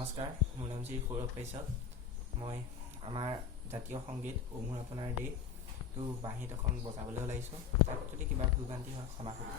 নমস্কাৰ, মোৰ নাম শ্ৰী সৌৰভ কাশ্যপ। মই আমাৰ জাতীয় সংগীত মুৰ আপোনাৰ দেশটো বাঁহীত এখন বজাবলৈ ওলাইছোঁ। তাত যদি কিবা ভুলভ্ৰান্তি হয় ক্ষমা কৰিব।